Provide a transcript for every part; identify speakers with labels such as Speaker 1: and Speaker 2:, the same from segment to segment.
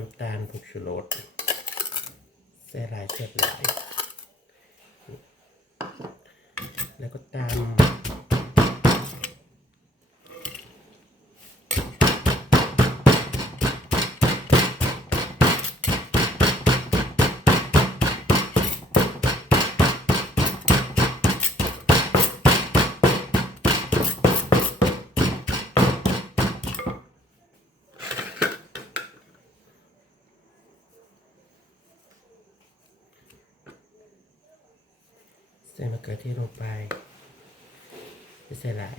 Speaker 1: น้ำตาลผงชูรสใส่หลายเจ็บหลาย ส่มะเขือเทศลงไปไม่ใส่หลาย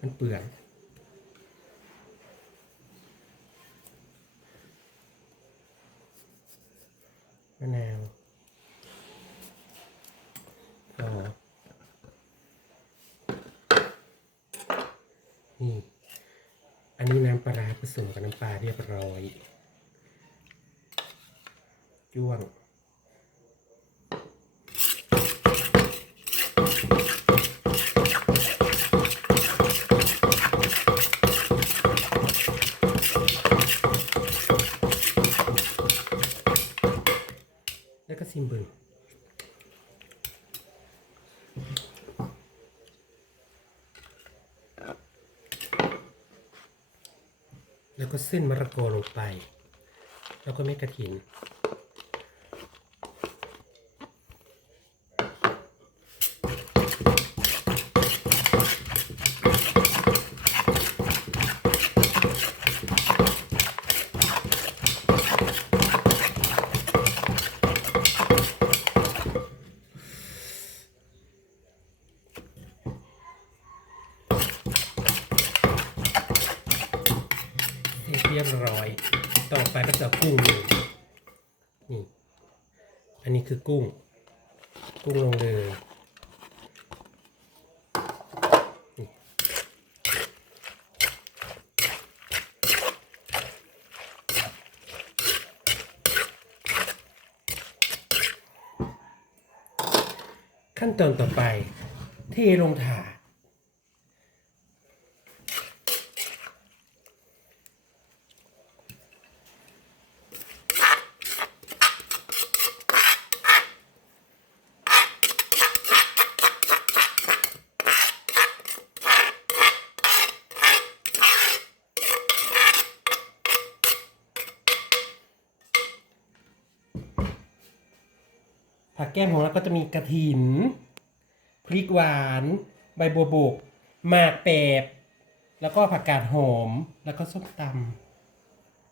Speaker 1: มันเปื่อนมะนาวพอนี่ อันนี้น้ำปลาร้าผสมกับน้ำปลาเรียบร้อยจ้วง ซิมเบิลแล้วก็เส้นมะระกอลงไป แล้วก็เม็ดกระถิน เรียบร้อย ต่อไปก็จะกุ้งลงนี่อันนี้คือกุ้ง กุ้งลงเลยขั้นตอนต่อไปเทลงถาด ผักแก้มของเราก็จะมีกระถิน พริกหวาน ใบบัวบกหมากแปบ แล้วก็ผักกาดหอม แล้วก็ส้มตำ